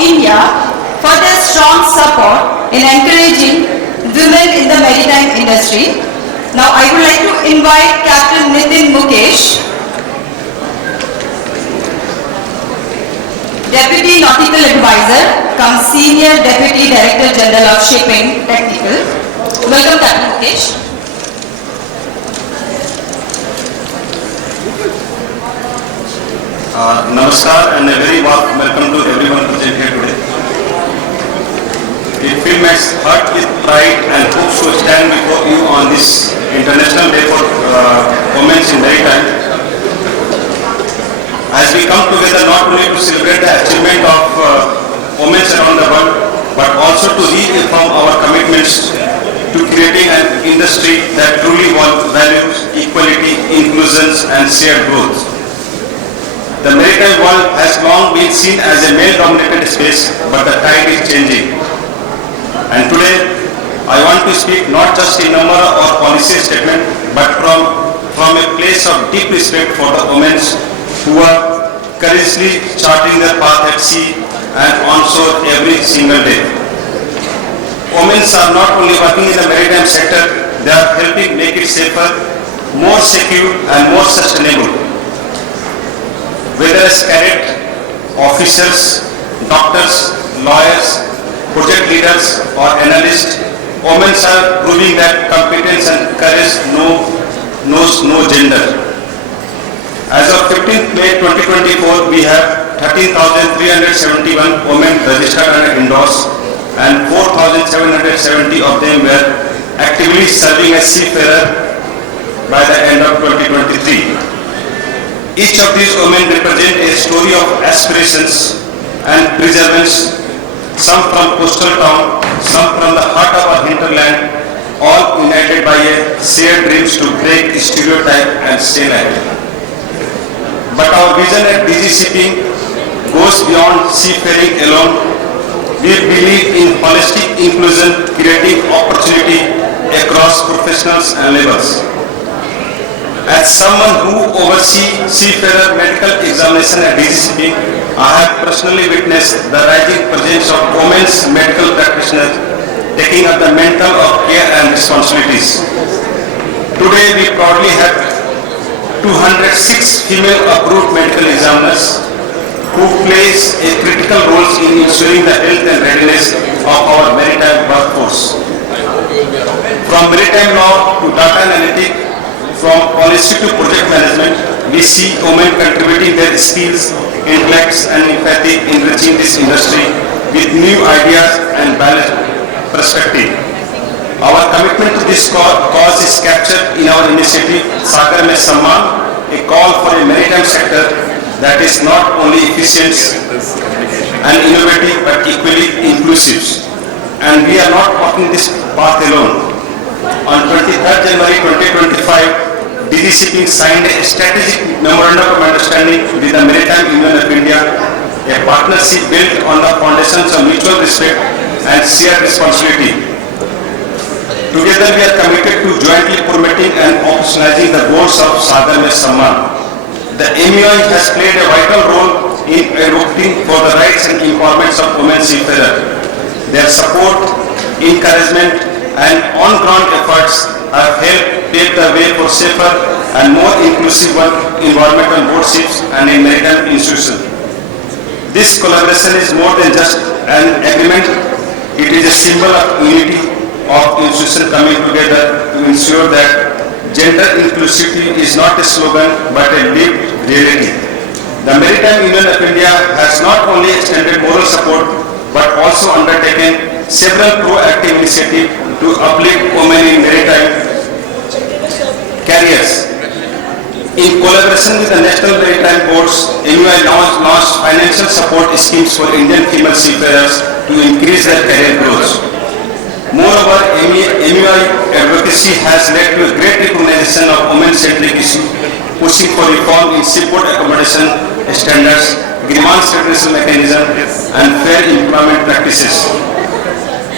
India for their strong support in encouraging women in the maritime industry. Now I would like to invite Captain Nitin Mukesh, Deputy Nautical Advisor, cum Senior Deputy Director General of Shipping Technical. Welcome, Captain Mukesh. Namaskar and a very warm welcome to everyone present here today. It fills my heart with pride and hopes to stand before you on this International Day for Women in Maritime. As we come together not only to celebrate the achievement of women around the world, but also to reaffirm our commitments to creating an industry that truly values equality, inclusion and shared growth. The maritime world has long been seen as a male-dominated space, but the tide is changing. And today, I want to speak not just in number or policy statement, but from a place of deep respect for the women who are courageously charting their path at sea and on shore every single day. Women are not only working in the maritime sector, they are helping make it safer, more secure and more sustainable. Whether as cadet, officers, doctors, lawyers, project leaders or analysts, women are proving that competence and courage knows no gender. As of 15th May 2024, we have 13,371 women registered and endorsed, and 4,770 of them were actively serving as seafarer by the end of 2023. Each of these women represent a story of aspirations and perseverance, some from coastal town, some from the heart of our hinterland, all united by a shared dreams to break stereotype and stay alive. But our vision at DG Shipping goes beyond seafaring alone. We believe in holistic inclusion, creating opportunity across professionals and levels. As someone who oversees seafarer medical examination at DG Shipping, I have personally witnessed the rising presence of women's medical practitioners taking up the mantle of care and responsibilities. Today we proudly have 206 female approved medical examiners who plays a critical role in ensuring the health and readiness of our maritime workforce. From maritime law to data analytics, from policy to project management, we see women contributing their skills, intellects and empathy, enriching this industry with new ideas and balanced perspective. Our commitment to this cause is captured in our initiative Sagar Mein Samman, a call for a maritime sector that is not only efficient and innovative but equally inclusive. And we are not walking this path alone. On 23rd January 2025, DG Shipping signed a strategic memorandum of understanding with the Maritime Union of India, a partnership built on the foundations of mutual respect and shared responsibility. Together we are committed to jointly promoting and operationalizing the goals of Sagar Mein Samman. The MUI has played a vital role in advocating for the rights and empowerment of women seafarers. Their support, encouragement and on-ground efforts have helped pave the way for safer and more inclusive environment on board ships and in maritime institutions. This collaboration is more than just an agreement, it is a symbol of unity of institutions coming together to ensure that gender inclusivity is not a slogan but a lived reality. The Maritime Union of India has not only extended moral support but also undertaken several proactive initiatives to uplift women in maritime careers. In collaboration with the National Maritime Boards, MUI launched financial support schemes for Indian female seafarers to increase their career growth. Moreover, MUI advocacy has led to a great recognition of women-centric issues, pushing for reform in seaport accommodation standards, grievance redressal mechanism, and fair employment practices.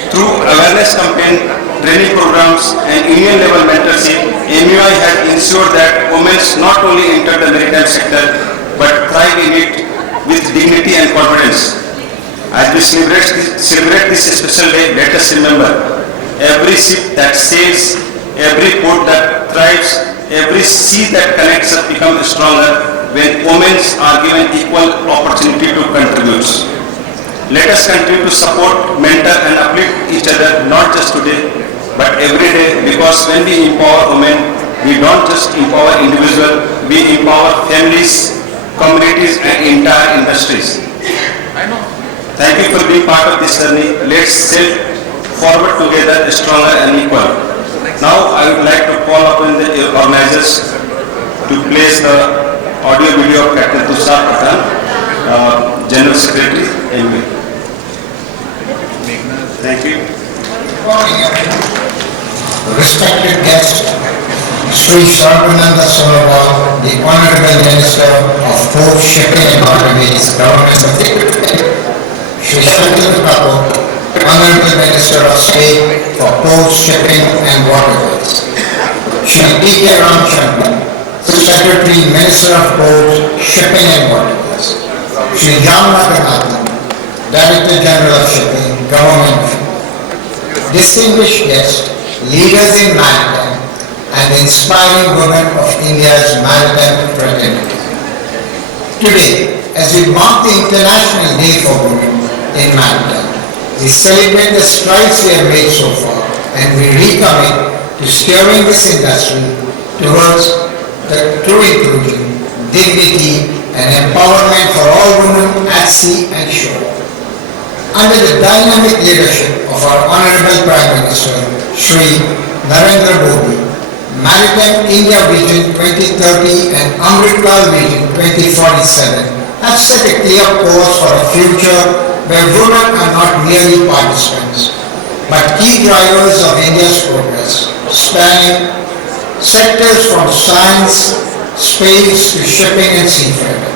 Through awareness campaign, training programs, and union-level mentorship, MUI has ensured that women not only enter the maritime sector but thrive in it with dignity and confidence. As we celebrate this special day, let us remember every ship that sails, every port that thrives, every sea that connects us becomes stronger when women are given equal opportunity to contribute. Let us continue to support, mentor and uplift each other not just today but every day, because when we empower women, we don't just empower individuals, we empower families, communities and entire industries. Thank you for being part of this journey. Let's sail forward together, stronger and equal. Now I would like to call upon the organizers to place the audio video of Captain Tushar Pradhan, General Secretary, MUI. Thank you. Respected guests, Sri Sarvananda Sonowal, the Honorable Minister of Ports, Shipping and Waterways, Government of India, Sri Santanu Thakur, Honorable Minister of State for Ports, Shipping and Waterways, Sri D.K. Ramchandran, Secretary, Minister of Ports, Shipping and Waterways, Sri Jamnath, Director General of Shipping, Government of India. Distinguished guests, leaders in maritime and inspiring women of India's maritime fraternity. Today, as we mark the International Day for Women in Maritime, we celebrate the strides we have made so far and we recommit to steering this industry towards the true inclusion, dignity and empowerment for all women at sea and shore. Under the dynamic leadership of our Honorable Prime Minister, Shri Narendra Modi, Maritime India Vision 2030 and Amritkal Vision 2047 have set a clear course for a future where women are not merely participants, but key drivers of India's progress, spanning sectors from science, space to shipping and seafaring.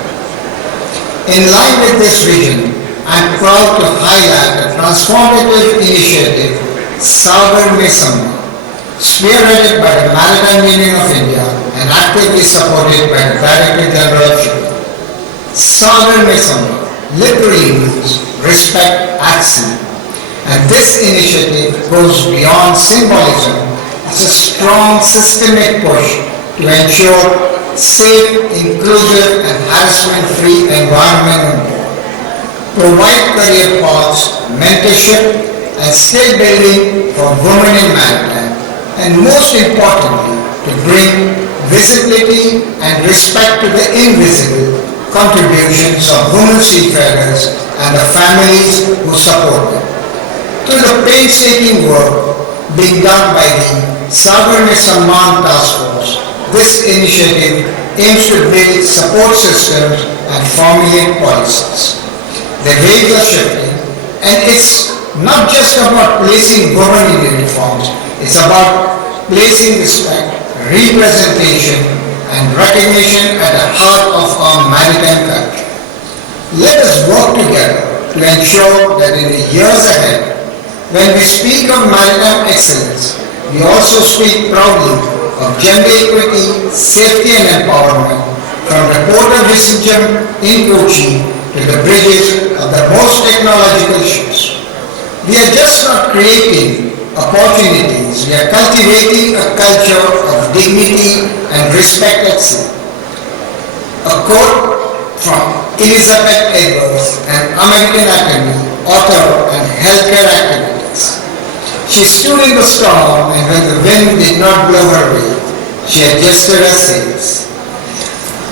In line with this vision, I am proud to highlight a transformative initiative, Sagar Mesam, spearheaded by the Maritime Union of India and actively supported by the Director General of Shipping. Sagar Mesam literally means respect at sea, and this initiative goes beyond symbolism as a strong systemic push to ensure safe, inclusive and harassment-free environment on board, provide career paths, mentorship and skill building for women in maritime, and most importantly, to bring visibility and respect to the invisible contributions of women seafarers and the families who support them. Through the painstaking work being done by the Sagar Samman Task Force, this initiative aims to build support systems and formulate policies. The waves are shifting, and it's not just about placing women in uniforms, it's about placing respect, representation, and recognition at the heart of our maritime culture. Let us work together to ensure that in the years ahead, when we speak of maritime excellence, we also speak proudly of gender equity, safety and empowerment, from the Port of Vizhinjam in Kochi to the bridges of the most technological ships. We are just not creating opportunities, we are cultivating a culture of dignity and respect at sea. A quote from Elizabeth Edwards, an American attorney, author and healthcare activist. She stood in the storm, and when the wind did not blow her way, she adjusted her sails.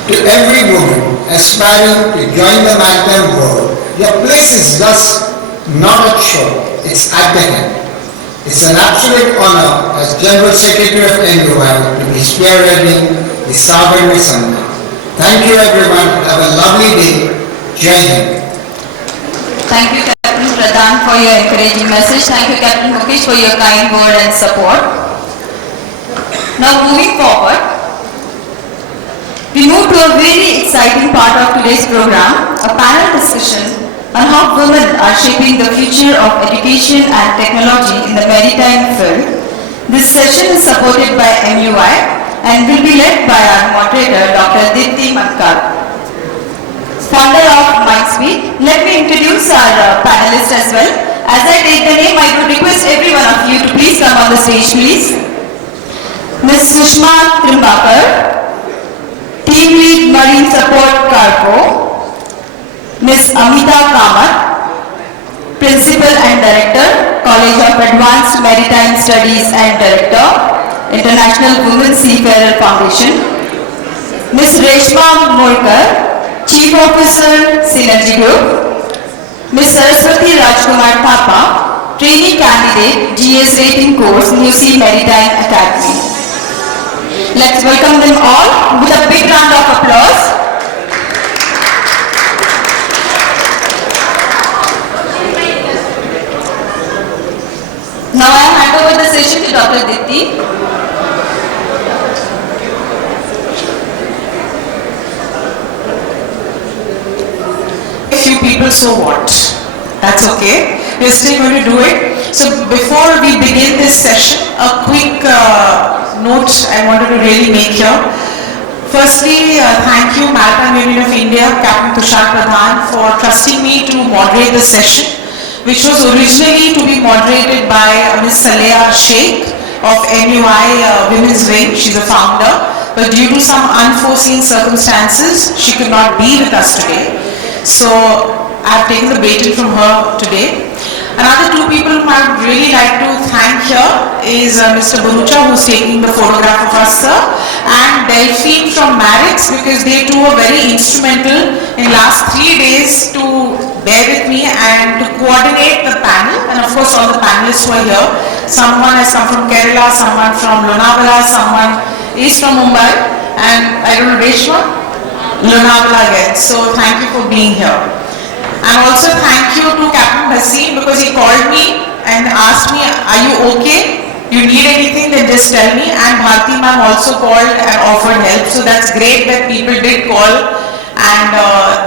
To every woman aspiring to join the maritime world, your place is thus not at shore, it's at the hand. It's an absolute honor as General Secretary of MUI to be spearheading the Sagar Mission. Thank you everyone, have a lovely day. Jai Hind. Thank you, Captain Pradhan, for your encouraging message. Thank you, Captain Mukesh, for your kind word and support. Now moving forward, we move to a very exciting part of today's program, a panel discussion on how women are shaping the future of education and technology in the maritime field. This session is supported by MUI and will be led by our moderator, Dr. Dipti Matkar. founder of Mindspeak. Let me introduce our panelists as well. As I take the name, I would request every one of you to please come on the stage, please. Ms. Sushma Trimbakar, Team Lead Marine Support Cargo. Ms. Amita Kamath, Principal and Director, College of Advanced Maritime Studies and Director, International Women Seafarer Foundation. Ms. Reshma Moikar, Chief Officer, Synergy Group. Ms. Saraswati Rajkumar Thapa, Trainee Candidate, GS Rating Course, New Sea Maritime Academy. Let's welcome them all with a big round of applause. Now I hand over the session to Dr. Dipti. Few people, so what? That's okay. We're still going to do it. So before we begin this session, a quick note I wanted to really make here. Firstly, thank you Maritime Union of India, Captain Tushar Pradhan, for trusting me to moderate the session, which was originally to be moderated by Ms. Saleha Sheikh of MUI Women's Wing. She's a founder, but due to some unforeseen circumstances, she could not be with us today. So I've taken the baton from her today. Another two people whom I would really like to thank here is Mr. Barucha, who's taking the photograph of us, sir, and Delphine from Marix, because they too were very instrumental in last 3 days to bear with me and to coordinate the panel. And of course all the panelists who are here. Someone has come from Kerala, someone from Lonavala, someone is from Mumbai, and I don't know, Reshma? Lonavala again. So thank you for being here. And also thank you to Captain Bhasin, because he called me and asked me, are you okay? You need anything, then just tell me. And Bharti ma'am also called and offered help. So that's great that people did call and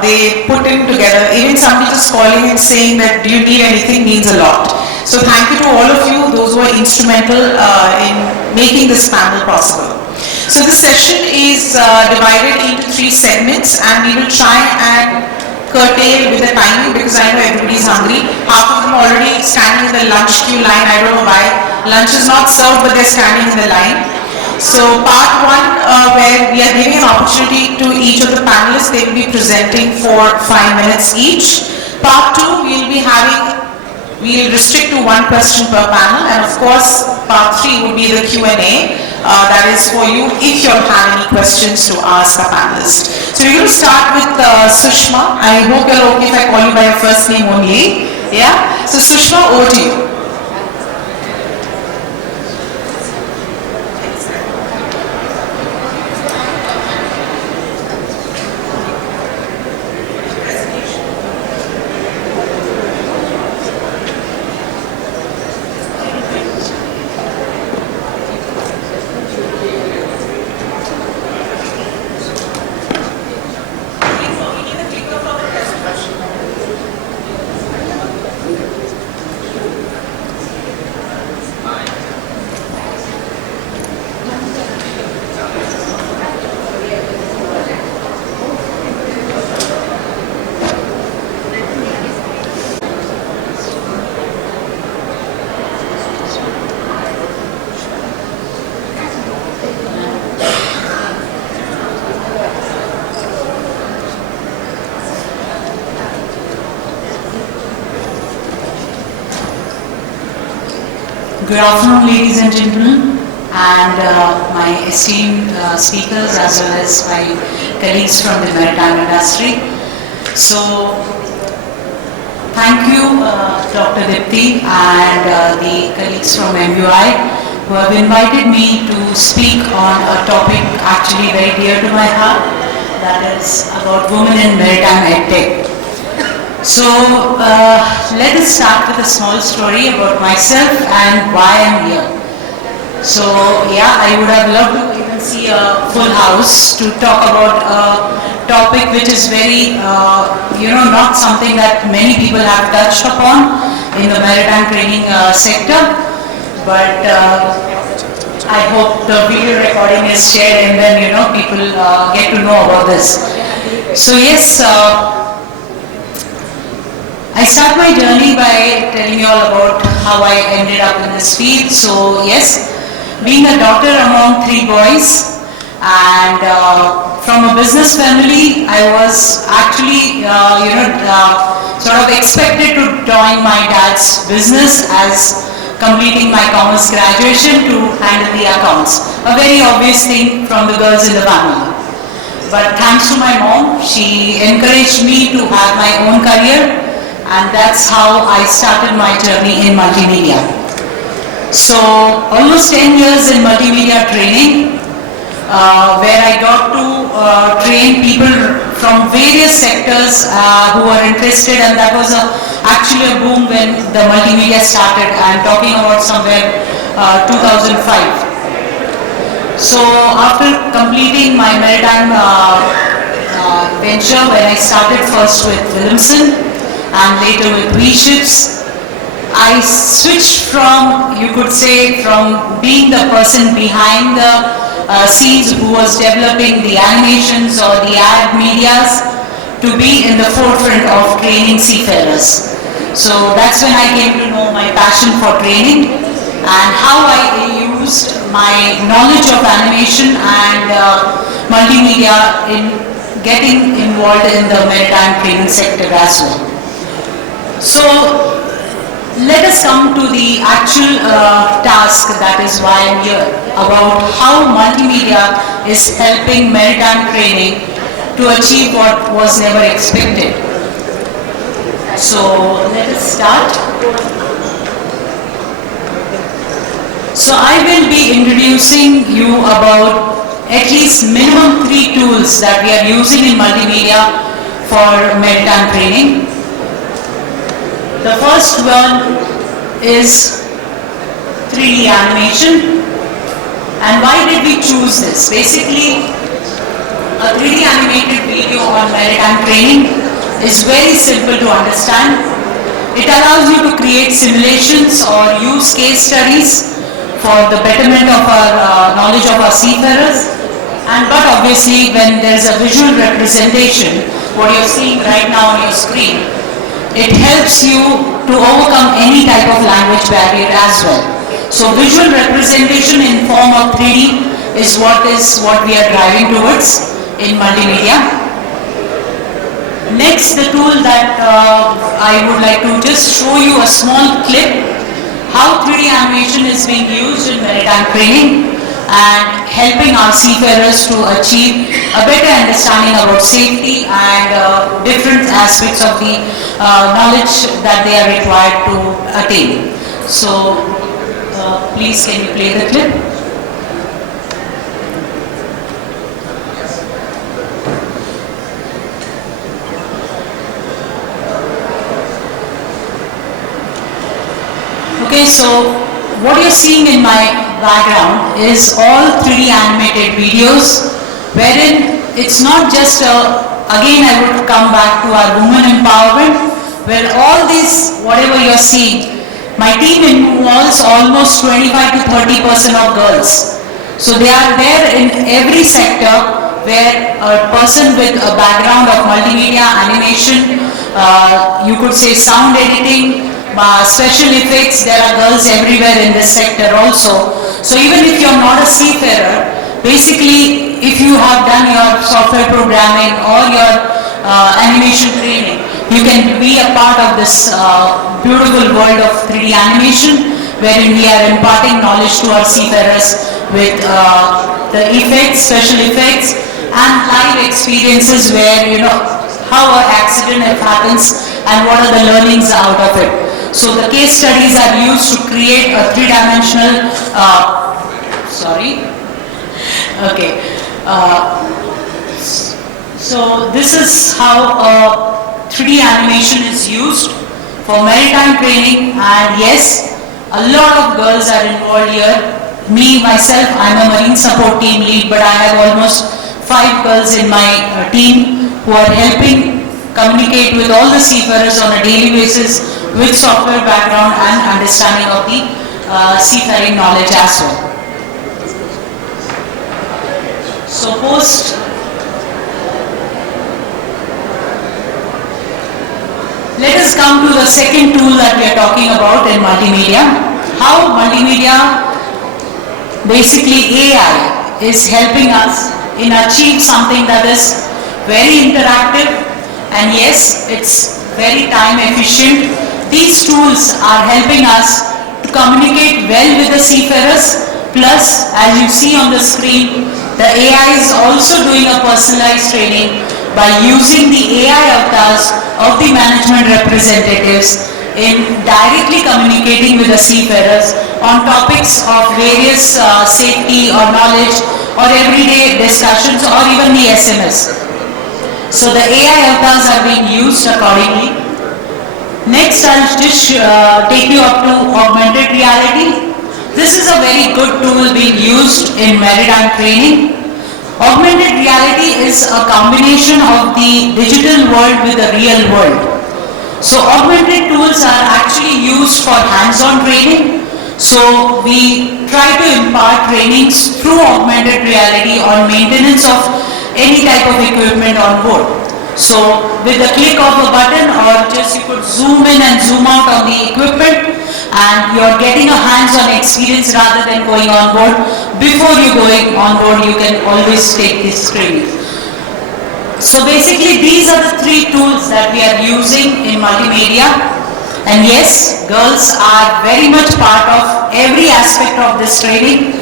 they put in together. Even somebody just calling and saying that do you need anything means a lot. So thank you to all of you, those who are instrumental in making this panel possible. So the session is divided into 3 segments, and we will try and curtail with the timing because I know everybody is hungry. Half of them already standing in the lunch queue line. I don't know why. Lunch is not served, but they're standing in the line. So part 1, where we are giving an opportunity to each of the panelists, they will be presenting for 5 minutes each. Part 2, we'll restrict to 1 question per panel, and of course part 3 will be the Q&A. That is for you if you have any questions to ask the panelist. So we're going to start with Sushma. I hope you're okay if I call you by your first name only. Yeah? So Sushma, over to you. Good afternoon, ladies and gentlemen, and my esteemed speakers as well as my colleagues from the maritime industry. So, thank you Dr. Dipti and the colleagues from MUI who have invited me to speak on a topic actually very dear to my heart, that is about women in maritime EdTech. So let us start with a small story about myself and why I'm here. So yeah, I would have loved to even see a full house to talk about a topic which is very, not something that many people have touched upon in the maritime training sector. But I hope the video recording is shared and then people get to know about this. So yes, I start my journey by telling you all about how I ended up in this field. So yes, being a daughter among three boys and from a business family, I was actually sort of expected to join my dad's business as completing my commerce graduation to handle the accounts. A very obvious thing from the girls in the family. But thanks to my mom, she encouraged me to have my own career, and that's how I started my journey in multimedia. So almost 10 years in multimedia training, where I got to train people from various sectors who were interested, and that was actually a boom when the multimedia started. I'm talking about somewhere 2005. So after completing my maritime venture, when I started first with Williamson and later with V-Ships, I switched from, you could say, from being the person behind the scenes who was developing the animations or the ad medias to be in the forefront of training seafarers. So that's when I came to know my passion for training and how I used my knowledge of animation and multimedia in getting involved in the maritime training sector as well. So let us come to the actual task, that is why I'm here, about how multimedia is helping maritime training to achieve what was never expected. So let us start. So I will be introducing you about at least minimum 3 tools that we are using in multimedia for maritime training. The first one is 3D animation. And why did we choose this? Basically, a 3D animated video on maritime training is very simple to understand. It allows you to create simulations or use case studies for the betterment of our knowledge of our seafarers. But obviously, when there is a visual representation, what you're seeing right now on your screen, it helps you to overcome any type of language barrier as well. So visual representation in form of 3D is what we are driving towards in multimedia. Next, the tool that I would like to just show you a small clip how 3D animation is being used in maritime training and helping our seafarers to achieve a better understanding about safety and different aspects of the knowledge that they are required to attain. So please, can you play the clip? Okay, so what you're seeing in my background is all 3D animated videos wherein it's not just again I would come back to our women empowerment, where all these, whatever you're seeing, my team involves almost 25 to 30% of girls. So they are there in every sector where a person with a background of multimedia, animation, you could say sound editing, special effects, there are girls everywhere in this sector also. So even if you're not a seafarer, basically if you have done your software programming or your animation training, you can be a part of this beautiful world of 3D animation, wherein we are imparting knowledge to our seafarers with the effects, special effects, and live experiences where, you know, how an accident happens and what are the learnings out of it. So the case studies are used to create a three-dimensional, so this is how 3D animation is used for maritime training, and yes, a lot of girls are involved here. Me, myself, I'm a marine support team lead, but I have almost 5 girls in my team who are helping communicate with all the seafarers on a daily basis with software background and understanding of the seafaring knowledge as well. So come to the second tool that we are talking about in multimedia. How multimedia, basically AI, is helping us in achieve something that is very interactive, and yes, it's very time efficient. These tools are helping us to communicate well with the seafarers. Plus, as you see on the screen, the AI is also doing a personalized training by using the AI avatars of the management representatives in directly communicating with the seafarers on topics of various safety or knowledge or everyday discussions or even the SMS. So the AI avatars are being used accordingly. Next, I'll just take you up to augmented reality. This is a very good tool being used in maritime training. Augmented reality is a combination of the digital world with the real world. So augmented tools are actually used for hands-on training. So we try to impart trainings through augmented reality on maintenance of any type of equipment on board. So with the click of a button, or just you could zoom in and zoom out on the equipment, and you're getting a hands-on experience rather than going on board. Before you going on board, you can always take this training. So basically these are the three tools that we are using in multimedia. And yes, girls are very much part of every aspect of this training.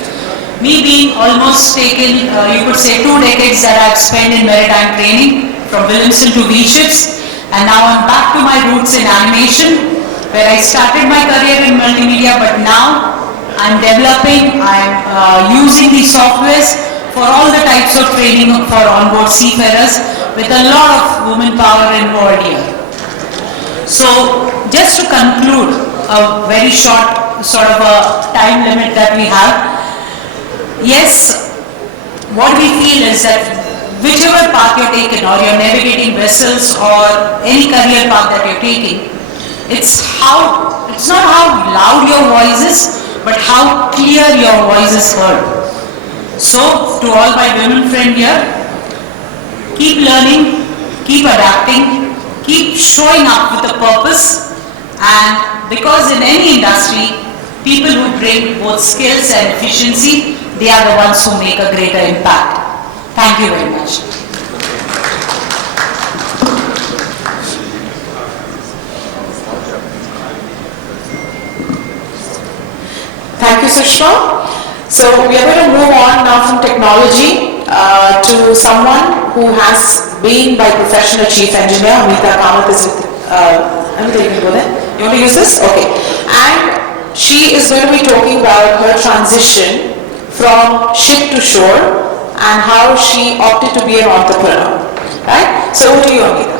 Me being almost taken, you could say 2 decades that I've spent in maritime training, from Williamson to V-Ships, and now I'm back to my roots in animation, where I started my career in multimedia, but now I'm developing, I'm using the softwares for all the types of training for onboard seafarers, with a lot of women power involved here. So just to conclude, a very short sort of a time limit that we have. Yes, what we feel is that whichever path you're taking, or you're navigating vessels or any career path that you're taking, it's not how loud your voice is, but how clear your voice is heard. So to all my women friends here, keep learning, keep adapting, keep showing up with a purpose, and because in any industry, people who bring both skills and efficiency, they are the ones who make a greater impact. Thank you very much. Thank you, Sushma. So we are going to move on now from technology to someone who has been by profession a chief engineer. Amita Kamath is with, Amita, you can go there. You want to use this? Okay. And she is going to be talking about her transition from ship to shore and how she opted to be an entrepreneur. Right? So over to you, Amita.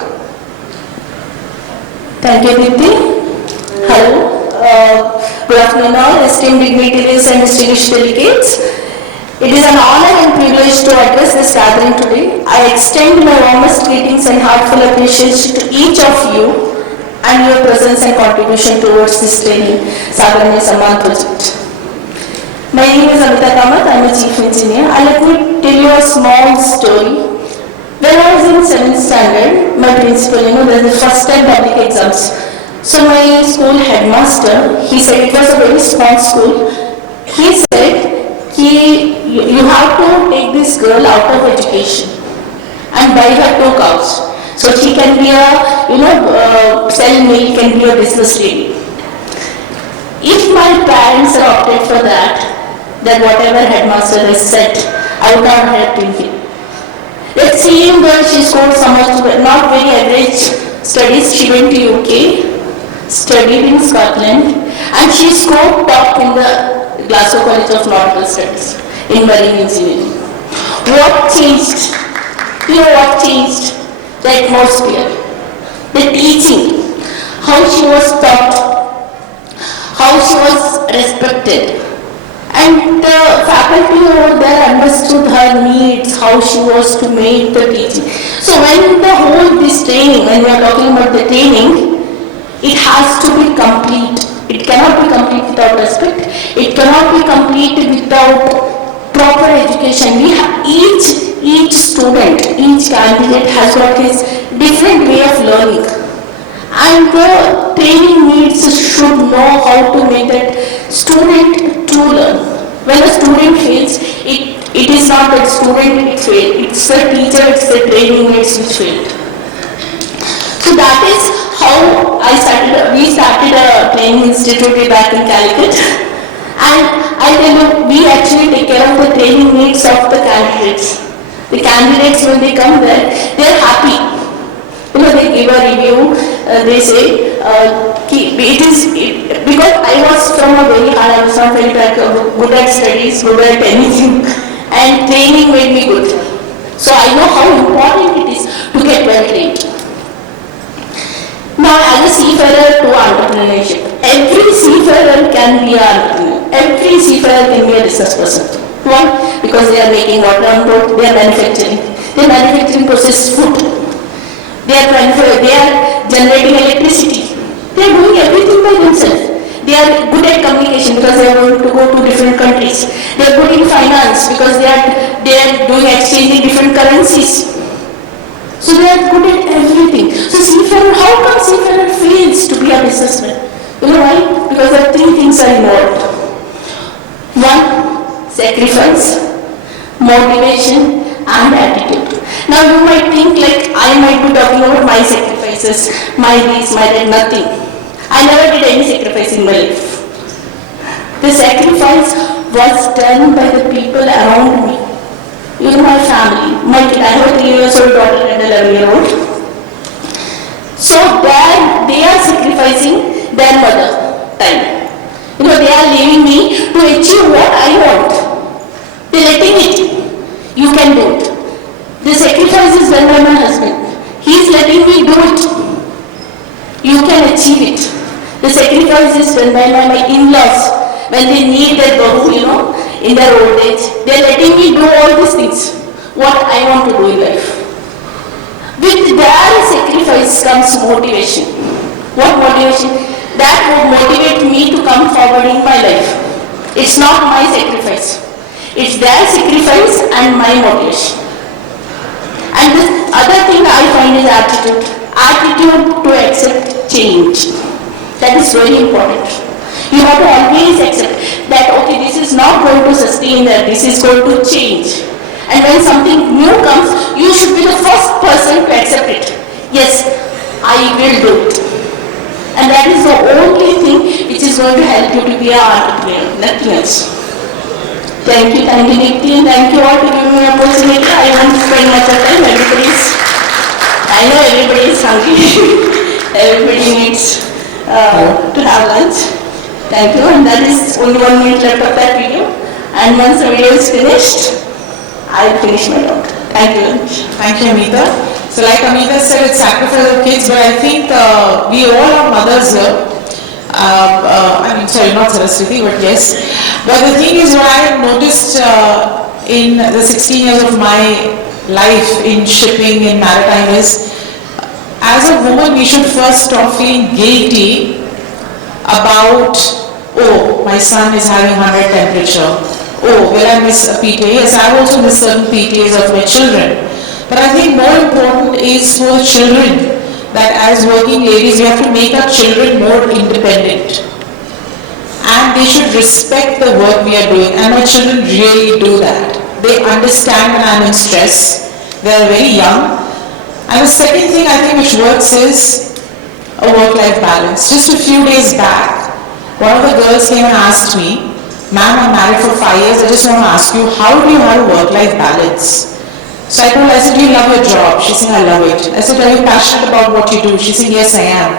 Thank you, Dipti. Hello. Good afternoon all, esteemed dignitaries and distinguished delegates. It is an honor and privilege to address this gathering today. I extend my warmest greetings and heartfelt appreciation to each of you and your presence and contribution towards this training Sagar Samman project. My name is Amita Kamath. I am a chief engineer. And let me tell you a small story. When I was in 7th standard, my principal, there is the first time public exams. So my school headmaster, he said, it was a very small school. He said, you have to take this girl out of education and buy her 2 cows. So she can be a, sell milk, can be a business lady. If my parents are opted for that whatever headmaster has said, I would not have to him. That same girl, she scored somewhat not very average studies. She went to UK, studied in Scotland, and she scored top in the Glasgow College of Nautical Studies in marine engineering. What changed? You know what changed? The atmosphere, the teaching, how she was taught, how she was respected. And the faculty over there understood her needs, how she was to make the teaching. So when this training, when we are talking about the training, it has to be complete. It cannot be complete without respect. It cannot be complete without proper education. We have each student, each candidate has got his different way of learning. And the training needs should know how to make that student to learn. When a student fails, it is not that student it failed, it's the teacher, it's the training needs which failed. So that is how we started a training institute back in Calicut. And I tell you, we actually take care of the training needs of the candidates. The candidates, when they come there, they are happy. They give a review, they say, because I was from a very hard, I was not very good at studies, good at anything, and training made me good. So I know how important it is to get well trained. Now, as a seafarer to entrepreneurship, every seafarer can be an entrepreneur. Every seafarer can be a business person. Why? Because they are making water on board, they are manufacturing. They are manufacturing processed food. They are generating electricity. They are doing everything by themselves. They are good at communication because they are going to go to different countries. They are good in finance because they are doing exchanging different currencies. So they are good at everything. So seafarer, how come seafarer fails to be a businessman? You know why? Because there are three things are involved. One, sacrifice, motivation, and attitude. Now you might think like I might be talking about my sacrifices, my this, my that, nothing. I never did any sacrifice in my life. The sacrifice was done by the people around me. You know, my family, my kid, I have a 3-year-old daughter and an 11-year-old. So they are sacrificing their mother time. They are leaving me to achieve what I want. They are letting it. You can do it. The sacrifice is done by my husband. He is letting me do it. You can achieve it. The sacrifice is done by my in-laws. When they need their bahu, in their old age, they are letting me do all these things. What I want to do in life. With their sacrifice comes motivation. What motivation? That would motivate me to come forward in my life. It's not my sacrifice. It's their sacrifice and my motivation. And the other thing I find is attitude. Attitude to accept change. That is very important. You have to always accept that, okay, this is not going to sustain, that this is going to change. And when something new comes, you should be the first person to accept it. Yes, I will do it. And that is the only thing which is going to help you to be an entrepreneur, nothing else. Thank you, Dipti, and thank you all to give me an opportunity. I won't spend much of time. I know everybody is hungry. Everybody needs to have lunch. Thank you, and that is only 1 minute left of that video. And once the video is finished, I will finish my talk. Thank you. Thank you, Amita. So like Amita said, it's sacrifice of kids, but I think we all are mothers here. Sorry, not Saraswati, but yes. But the thing is, what I have noticed in the 16 years of my life in shipping, in maritime is, as a woman, we should first stop feeling guilty about, oh, my son is having 100 temperature. Oh, will I miss a PTA? Yes, I also miss certain PTAs of my children. But I think more important is for the children, that as working ladies, we have to make our children more independent. And they should respect the work we are doing. And my children really do that. They understand when I'm in stress. They are very young. And the second thing I think which works is a work-life balance. Just a few days back, one of the girls came and asked me, ma'am, I'm married for 5 years. I just want to ask you, how do you have a work-life balance? So I told her, I said, do you love your job? She said, I love it. I said, are you passionate about what you do? She said, yes, I am.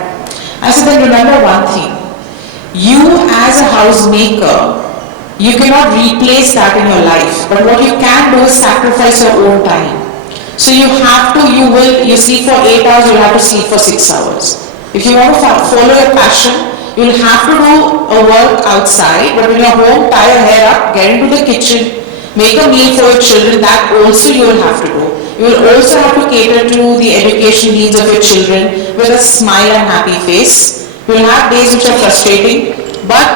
I said, then remember one thing. You as a housemaker, you cannot replace that in your life. But what you can do is sacrifice your own time. So you have to, you sleep for 8 hours, you'll have to sleep for 6 hours. If you want to follow your passion, you'll have to do a work outside, but when you're home, tie your hair up, get into the kitchen, make a meal for your children, that also you will have to do. You will also have to cater to the education needs of your children with a smile and happy face. You will have days which are frustrating, but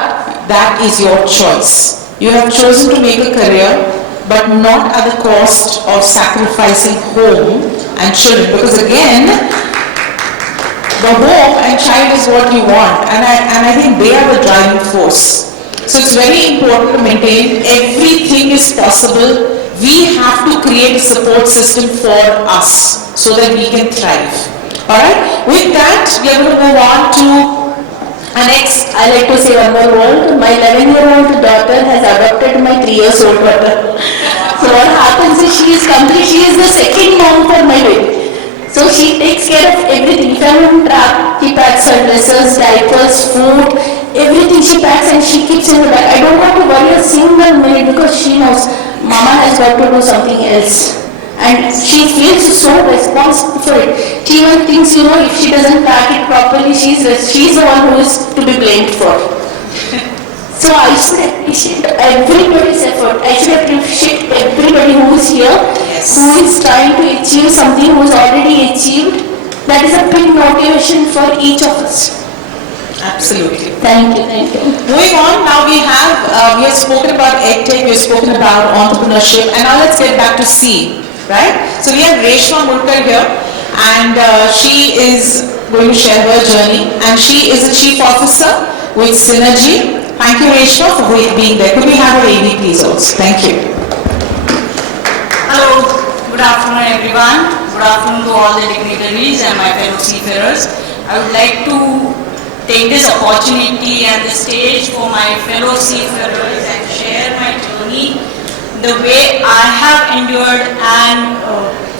that is your choice. You have chosen to make a career, but not at the cost of sacrificing home and children. Because again, the home and child is what you want, and I think they are the driving force. So it's very important to maintain everything is possible. We have to create a support system for us so that we can thrive. Alright, with that we are going to move on to our next. I like to say one more word. My 11-year-old daughter has adopted my 3-year-old daughter. So what happens is she is the second mom for my baby. So she takes care of everything. If I'm on track, she packs her dresses, diapers, food, everything she packs and she keeps in the bag. I don't have to worry a single minute because she knows Mama has got to do something else. And she feels so responsible for it. She even thinks, if she doesn't pack it properly, she's the one who is to be blamed for. So I should appreciate everybody's effort. I should appreciate everybody who is here, who is trying to achieve something, who has already achieved. That is a big motivation for each of us. Absolutely. Thank you, thank you. Moving on, now we have spoken about EdTech, we have spoken about entrepreneurship, and now let's get back to C, right? So we have Reshma Mulkar here, and she is going to share her journey, and she is a Chief Officer with Synergy. Thank you, Reshma, for being there. Could we have her AV, please, also? Thank you. Hello, good afternoon everyone. Good afternoon to all the dignitaries and my fellow seafarers. I would like to take this opportunity and the stage for my fellow seafarers and share my journey, the way I have endured and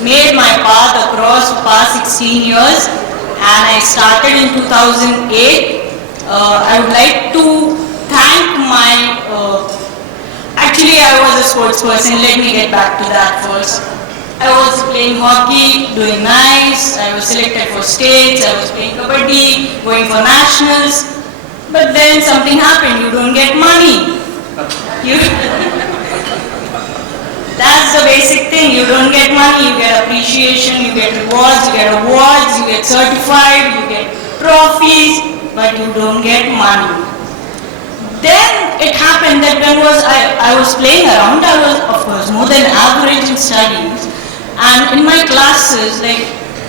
made my path across the past 16 years, and I started in 2008. I would like to thank my, actually I was a sports person, let me get back to that first. I was playing hockey, doing nice, I was selected for states, I was playing kabaddi, going for nationals, but then something happened, you don't get money. That's the basic thing, you don't get money, you get appreciation, you get rewards, you get awards, you get certified, you get trophies, but you don't get money. Then it happened that when I was playing around, I was of course more than average in studies. And in my classes, like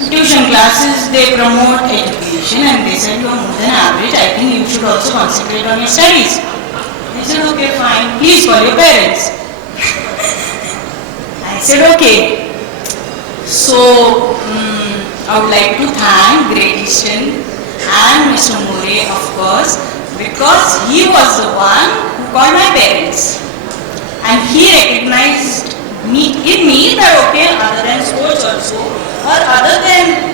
tuition classes, they promote education and they said you are more than average, I think you should also concentrate on your studies. I said okay fine, please call your parents. I said okay. So I would like to thank Great Eastern and Mr. More of course, because he was the one who called my parents. And he recognized in me that okay, other than sports also, or other than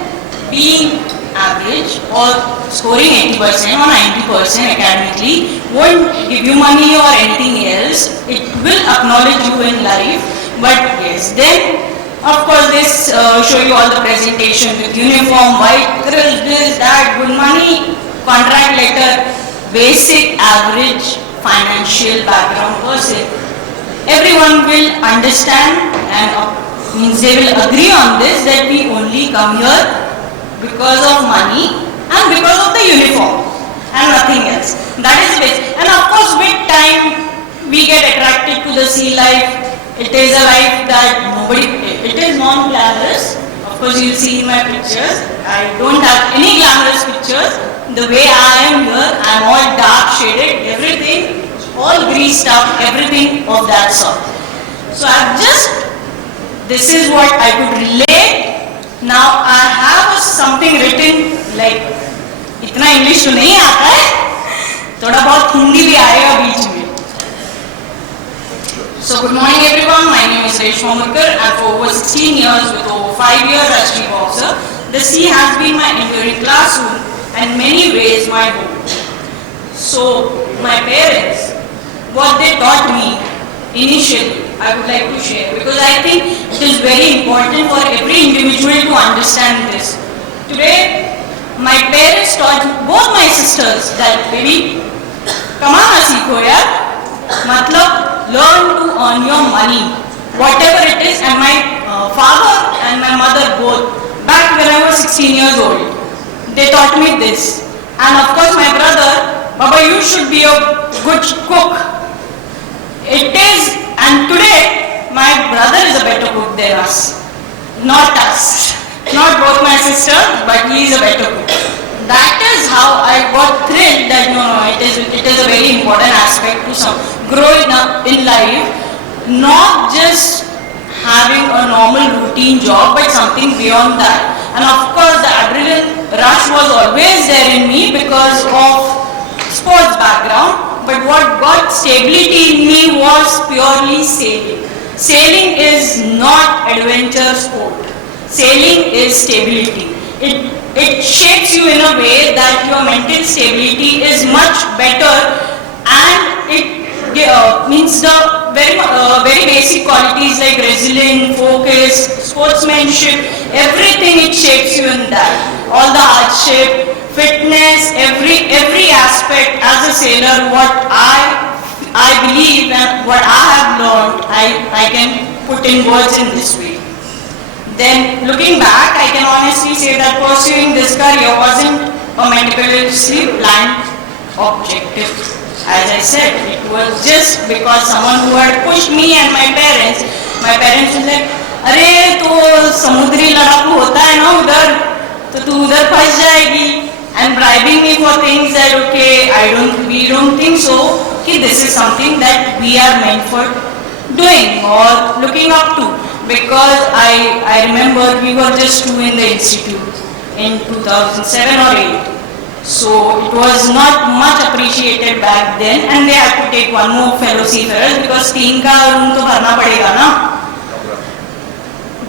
being average or scoring 80% or 90% academically won't give you money or anything else. It will acknowledge you in life. But yes, then of course they show you all the presentation with uniform, white drills, this, that, good money, contract letter, basic average financial background person. Everyone will understand and means they will agree on this that we only come here because of money and because of the uniform and nothing else. That is it. And of course with time we get attracted to the sea life. It is a life that it is non-glamorous. Of course you'll see in my pictures, I don't have any glamorous pictures. The way I am here, I'm all dark shaded, everything, all greased up, everything of that sort. So this is what I could relate. Now I have something written like, इतना English तो नहीं आता है, थोड़ा बहुत हिंदी भी आएगा बीच में. So good morning everyone, my name is Reshma Mulkar and for over 16 years with over 5 years as Chief Officer, the sea has been my enduring classroom and in many ways my home. So my parents, what they taught me initially, I would like to share because I think it is very important for every individual to understand this. Today, my parents taught both my sisters that baby, कमाना सीखो यार, मतलब learn to earn your money, whatever it is. And my father and my mother both, back when I was 16 years old, they taught me this. And of course my brother, Baba, you should be a good cook. It is, and today my brother is a better cook than us, not us. Not both my sisters, but he is a better cook. that is how I got thrilled that it is a very important aspect to some growing up in life, not just having a normal routine job, but something beyond that. And of course, the adrenaline rush was always there in me because of sports background, but what got stability in me was purely sailing. Sailing is not adventure sport. Sailing is stability. It shapes you in a way that your mental stability is much better, and it means the very basic qualities like resilience, focus, sportsmanship, everything it shapes you in that. All the hardship, fitness, every aspect as a sailor, what I believe and what I have learned, I can put in words in this way. Then looking back, I can honestly say that pursuing this career wasn't a meticulously planned objective. As I said, it was just because someone who had pushed me and my parents was like, अरे तो समुद्री लड़ाकू होता है ना उधर, तो तू उधर फंस जाएगी, and bribing me for things that okay, we don't think so, okay, this is something that we are meant for doing or looking up to. Because I remember we were just two in the institute in 2007 or 8. So it was not much appreciated back then, and they had to take one more fellow seafarers because team ka room to bharna padega na.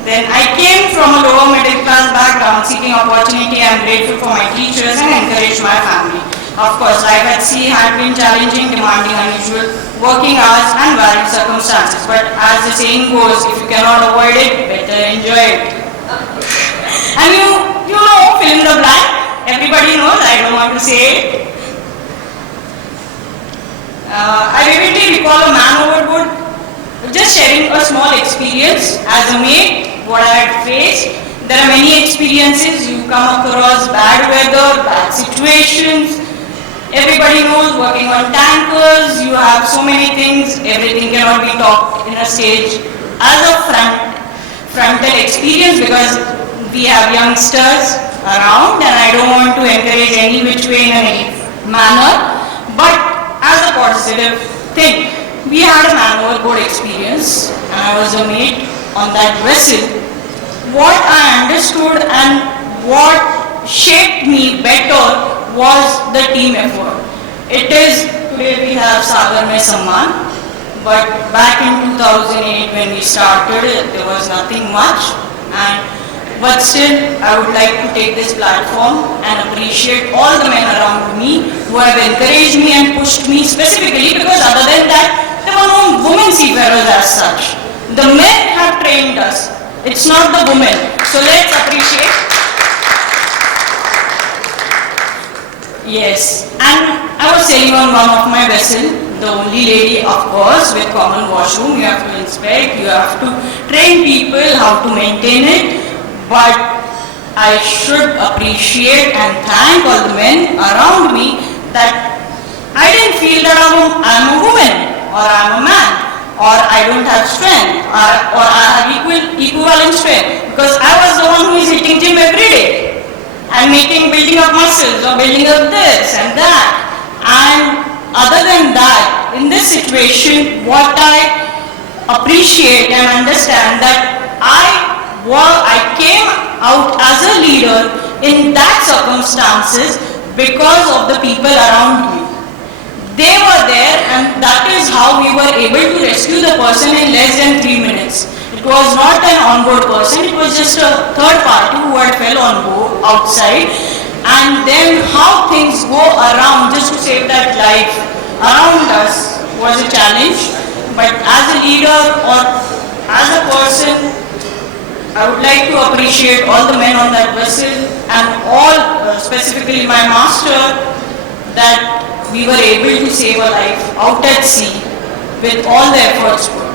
Then I came from a lower middle class background seeking opportunity. I am grateful for my teachers and encouraged my family. Of course, life at sea had been challenging, demanding unusual working hours and varied circumstances. But as the saying goes, if you cannot avoid it, better enjoy it. And you know, fill in the blank. Everybody knows, I don't want to say it. I vividly recall a man overboard, just sharing a small experience as a mate, what I had faced. There are many experiences, you come across bad weather, bad situations. Everybody knows working on tankers, you have so many things, everything cannot be talked in a stage as a frontal experience because we have youngsters around and I don't want to encourage any which way in any manner, but as a positive thing. We had a man overboard experience and I was a mate on that vessel. What I understood and what shaped me better was the team effort. It is, today we have Sagar Mein Samman, but back in 2008 when we started, there was nothing much. But still, I would like to take this platform and appreciate all the men around me who have encouraged me and pushed me specifically because other than that, there were no women seafarers as such. The men have trained us. It's not the women. So let's appreciate. Yes, and I was sailing on one of my vessels, the only lady of course with common washroom. You have to inspect, you have to train people how to maintain it, but I should appreciate and thank all the men around me that I didn't feel that I'm a woman or I'm a man or I don't have strength or I have equivalent strength because I was the one who is hitting gym every day and building up muscles or building up this and that. And other than that, in this situation, what I appreciate and understand that I came out as a leader in that circumstances because of the people around me. They were there and that is how we were able to rescue the person in less than 3 minutes. It was not an onboard person, it was just a third party who had fell on board outside, and then how things go around just to save that life around us was a challenge. But as a leader or as a person, I would like to appreciate all the men on that vessel and all, specifically my master, that we were able to save a life out at sea with all the efforts put.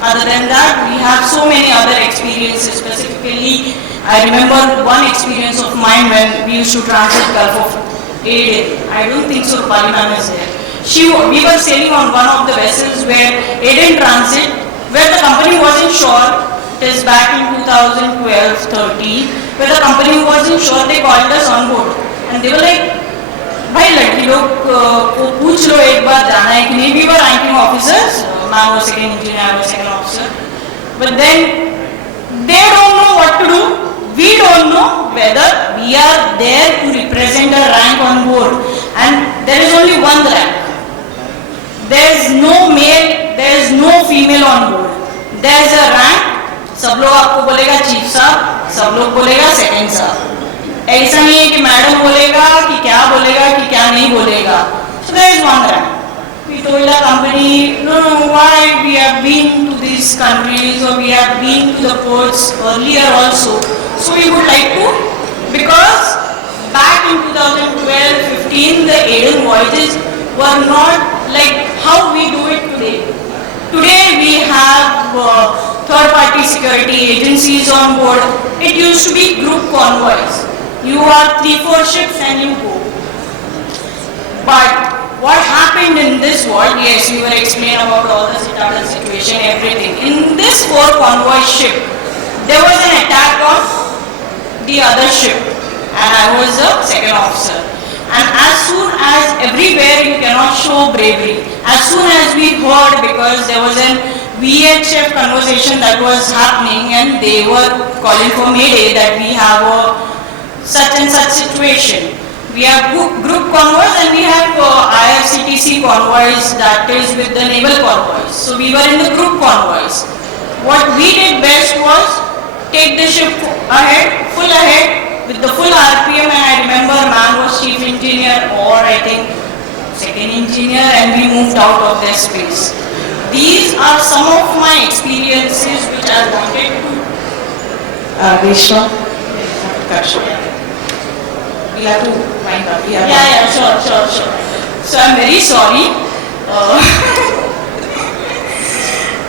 Other than that, we have so many other experiences. Specifically, I remember one experience of mine when we used to transit Gulf of Aden. I don't think so, Rupali ma'am is there. We were sailing on one of the vessels where Aden transit, where the company wasn't sure. It is back in 2012-13, where the company wasn't sure, they called us on board. and they were like, भाई लड़की लोग को पूछ लो एक बार जाना है कि नहीं. We were ranking officers, man was second engineer, I was second officer, but then they don't know what to do. We don't know whether we are there to represent a rank on board, and there is only one rank. There is no male, there is no female on board. There is a rank. सब लोग आपको बोलेगा chief साहब, सब लोग बोलेगा second साहब. ऐसा नहीं है कि मैडम बोलेगा कि क्या नहीं बोलेगा. So there is one rank. We told the company, no, why we have been to these countries or we have been to the ports earlier also. So we would like to, because back in 2012-15, the Aden voyages were not like how we do it today. Today we have third-party security agencies on board. It used to be group convoys. You are 3-4 ships and you go. But what happened in this world, yes, we were explaining about all the Citadel situation, everything. In this 4 convoy ship, there was an attack on the other ship, and I was a second officer. And as soon as everywhere you cannot show bravery, as soon as we heard, because there was an VHF conversation that was happening and they were calling for Mayday that we have a such and such situation. We have group convoys and we have IRCTC convoys, that is with the naval convoys. So we were in the group convoys. What we did best was take the ship ahead, full ahead with the full RPM, and I remember man was chief engineer or I think second engineer, and we moved out of their space. These are some of my experiences which I wanted to. Reshma? We have to wind up. Yeah, sure. So I'm very sorry.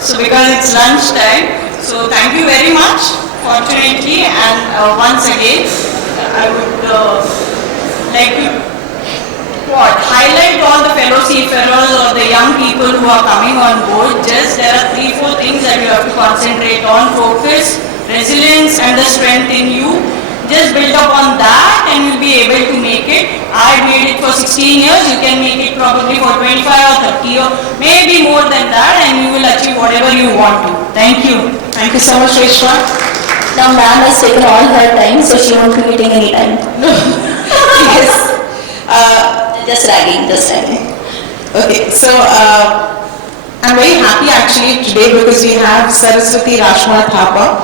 So because it's lunch time, so thank you very much, fortunately, and once again, I would like to highlight all the fellow seafarers or the young people who are coming on board. Just there are 3-4 things that you have to concentrate on: focus, resilience, and the strength in you. Just build up on that and you'll be able to make it. I made it for 16 years, you can make it probably for 25 or 30 or maybe more than that, and you will achieve whatever you want to. Thank you. Thank you so much, Reshma. Now ma'am has taken all her time, so she won't be meeting any time. Yes. Just ragging. Okay, so I'm very happy actually today because we have Saraswati Rashma Thapa,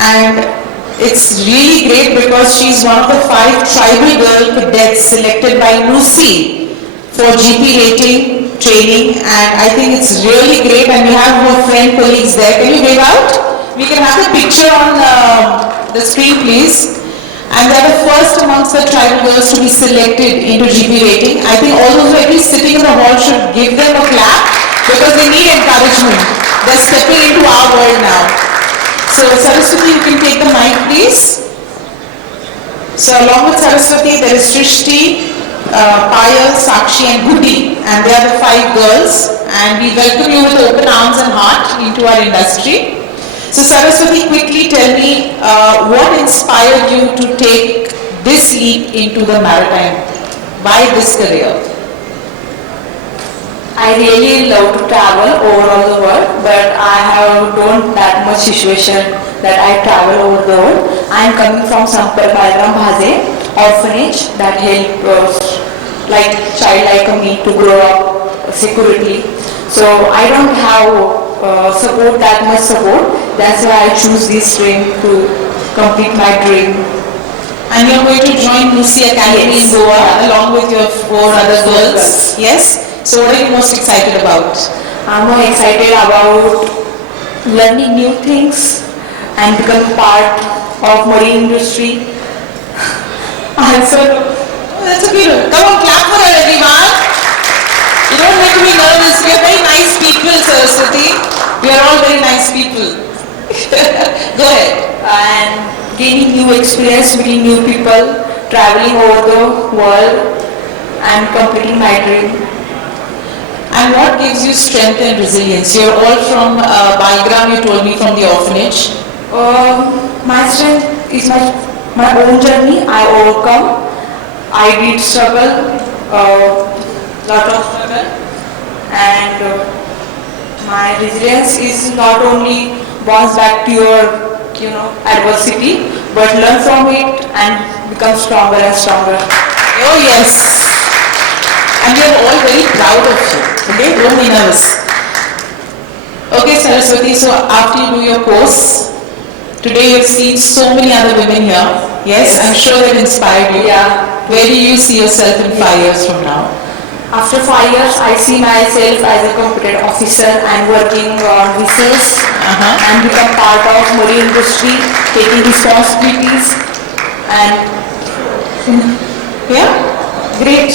and it's really great because she's one of the 5 tribal girl cadets selected by NUSI for GP rating training, and I think it's really great, and we have her friend colleagues there. Can you wave out? We can have the picture on the screen please. And they are the first amongst the tribal girls to be selected into GP rating. I think all those who are at least sitting in the hall should give them a clap because they need encouragement. They're stepping into our world now. So Saraswati, you can take the mic please. So along with Saraswati, there is Srishti, Payal, Sakshi and Goody, and they are the 5 girls, and we welcome you with open arms and heart into our industry. So Saraswati, quickly tell me what inspired you to take this leap into the maritime? Why this career? I really love to travel over all the world, but I don't that much situation that I travel over the world. I am coming from Sampar Balram Bhaze orphanage that help like child like me to grow up securely. So I don't have support, that much support. That's why I choose this stream to complete my dream. And you're going to join Lucy Academy in Goa along with your 4 other girls. Yes? So what are you most excited about? I'm more excited about learning new things and becoming part of marine industry. That's okay. Come on, clap for her everyone. You don't have to be nervous. We are very nice people, Saraswati. We are all very nice people. Go ahead. And gaining new experience, meeting new people, traveling over the world and completing my dream. And what gives you strength and resilience? You're all from Baigram, you told me, from the orphanage. My strength is my own journey. I overcome I did struggle, lot of struggle, and my resilience is not only bounce back to your, adversity, but learn from it and become stronger and stronger. Oh yes. And we are all very proud of you. Okay, don't be nervous. Okay, Saraswati, so after you do your course, today you have seen so many other women here. Yes, I'm sure they've inspired you. Yeah. Where do you see yourself in 5 years from now? After 5 years, I see myself as a competent officer and working on research and become part of marine industry, taking responsibilities and Yeah, great.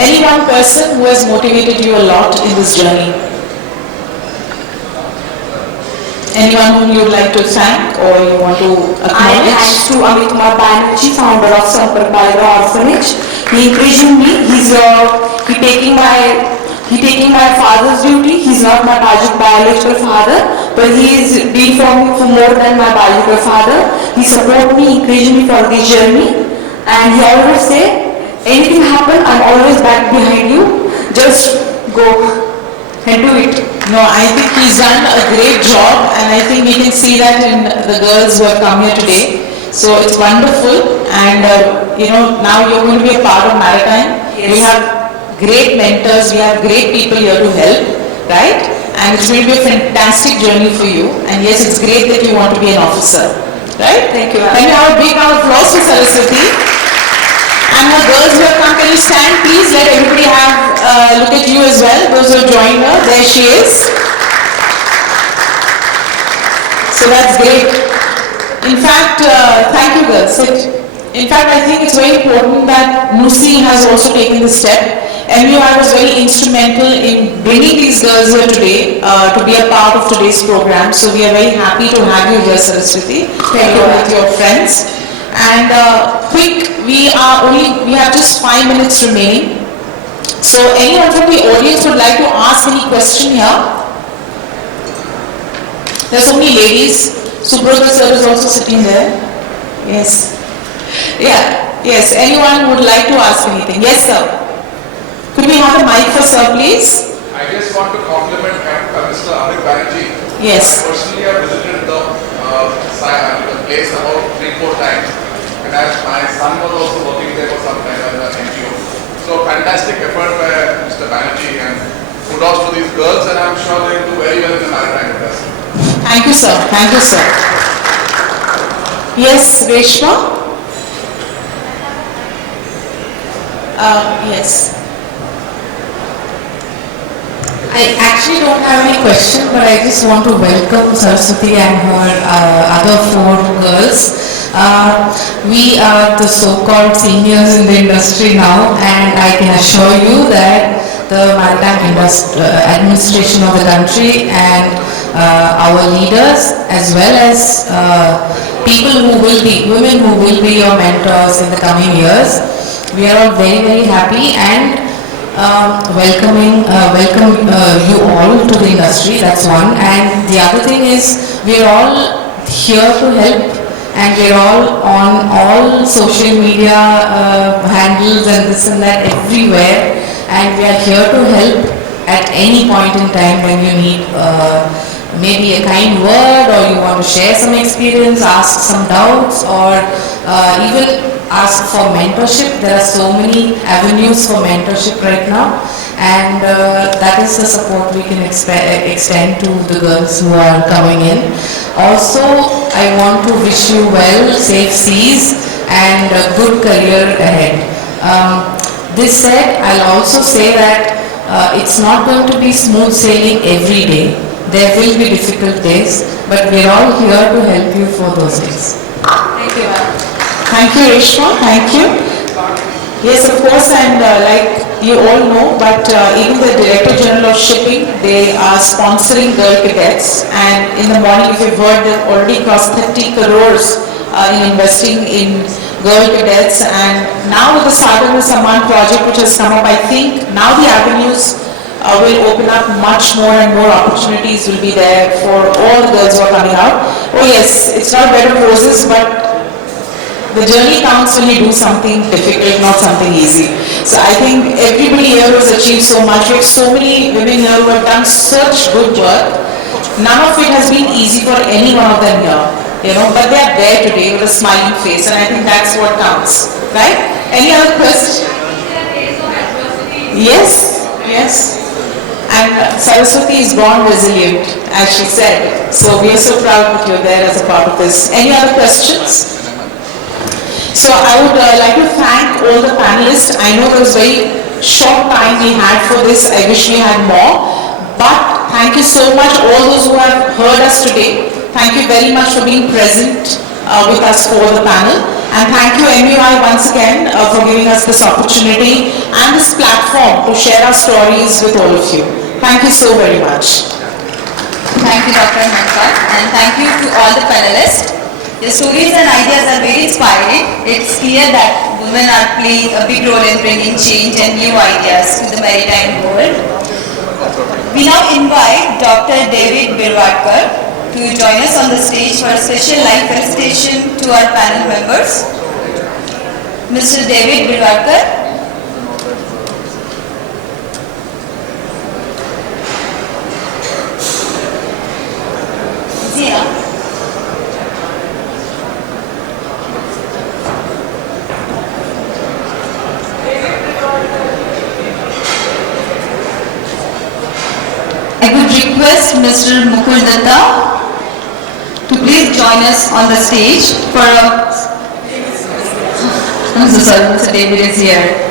Any one person who has motivated you a lot in this journey? Anyone whom you would like to thank or you want to I acknowledge? thanks to Amit Kumar Banerjee, founder of Sampark Baliga Orphanage. He encouraging me. He taking my father's duty. He's not my biological father, but he is doing for me for more than my biological father. He support me, encourage me for this journey, and he always say, anything happen, I'm always back behind you. Just go and do it. No, I think he's done a great job and I think we can see that in the girls who have come here today. So it's wonderful and now you're going to be a part of Maritime. Yes. We have great mentors, we have great people here to help, right? And it's going to be a fantastic journey for you and yes, it's great that you want to be an officer, right? Thank you. Can you have a big round of applause for Saraswati? And the girls who have come, can you stand please? Let everybody have a look at you as well, those who have joined her. There she is. So that's great. In fact, thank you girls. In fact, I think it's very important that Nusi has also taken this step. MUI was very instrumental in bringing these girls here today to be a part of today's program. So we are very happy to have you here, Saraswati. Thank you. With your friends. And we have just 5 minutes remaining. So anyone from the audience would like to ask any question here? There are so many ladies. Subrata sir is also sitting there. Yes. Yeah. Yes. Anyone would like to ask anything? Yes, sir. Could we have a mic for sir, please? I just want to compliment Mr. Amit Banerjee. Yes. Personally, I visited the place about 3-4 times, and as my son was also working there for some time as an NGO. So fantastic effort by Mr. Banerjee, and kudos to these girls, and I'm sure they will do very well in the maritime industry. Thank you, sir. Thank you, sir. Yes, Reshma? Yes. I actually don't have any question, but I just want to welcome Saraswati and her other 4 girls. We are the so-called seniors in the industry now, and I can assure you that the maritime administration of the country and our leaders, as well as women who will be your mentors in the coming years, we are all very, very happy and welcome you all to the industry. That's one. And the other thing is we are all here to help, and we are all on all social media handles and this and that everywhere, and we are here to help at any point in time when you need maybe a kind word, or you want to share some experience, ask some doubts, or even ask for mentorship. There are so many avenues for mentorship right now, and that is the support we can extend to the girls who are coming in. Also, I want to wish you well, safe seas, and a good career ahead. This said, I'll also say that it's not going to be smooth sailing every day. There will be difficult days, but we're all here to help you for those days. Thank you, ma'am. Thank you, Reshma. Thank you. Yes, of course, and like you all know, but even the Director General of Shipping, they are sponsoring Girl Cadets, and in the morning, if you've heard, they've already crossed 30 crores in investing in Girl Cadets, and now with the Sagar Samman project which has come up, I think now the avenues will open up much more, and more opportunities will be there for all the girls who are coming out. Oh yes, it's not a bed of roses, but The journey counts when you do something difficult, not something easy. So I think everybody here has achieved so much. We have so many women here who have done such good work. None of it has been easy for any one of them here, you know, but they are there today with a smiling face, and I think that's what counts, right? Any other question? Yes, yes. And Saraswati is born resilient, as she said. So we are so proud that you're there as a part of this. Any other questions? So I would like to thank all the panelists. I know it was very short time we had for this. I wish we had more. But thank you so much all those who have heard us today. Thank you very much for being present with us for the panel. And thank you MUI once again for giving us this opportunity and this platform to share our stories with all of you. Thank you so very much. Thank you, Dr. Mankar, and thank you to all the panelists. Your stories and ideas are very inspiring. It's clear that women are playing a big role in bringing change and new ideas to the maritime world. We now invite Dr. David Birwadkar to join us on the stage for a special live felicitation to our panel members. Mr. David Birwadkar. I would request Mr. Mukul Datta to please join us on the stage for a... I'm so sorry, Mr. David is here.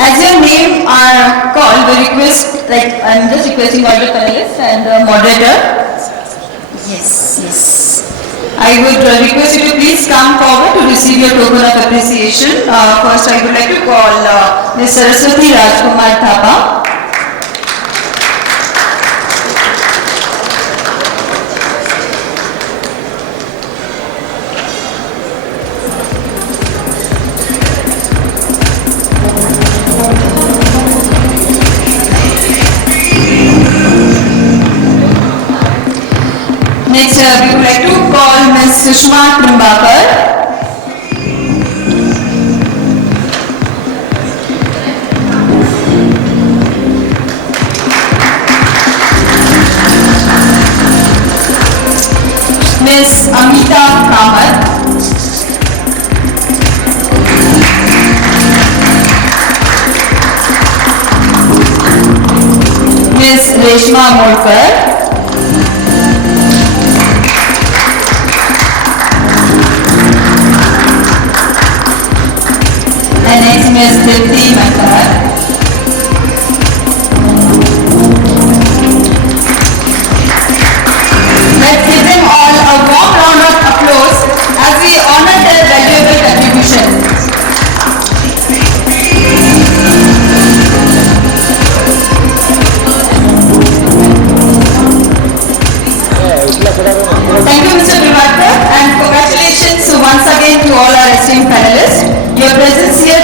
As your name are called, we request, I'm just requesting all the panelists and the moderator. Yes. I would request you to please come forward to receive your token of appreciation. First, I would like to call Ms. Saraswati Rajkumar Thapa. Next, we would like to call Ms. Sushma Trimbakar. Ms. Amita Kamath. Ms. Reshma Molkar. And next, Ms. Dipti Mankar. Let's give them all a warm round of applause as we honor their valuable contribution. Thank you, Mr. Birwadkar, and congratulations once again to all our esteemed panelists. Your presence here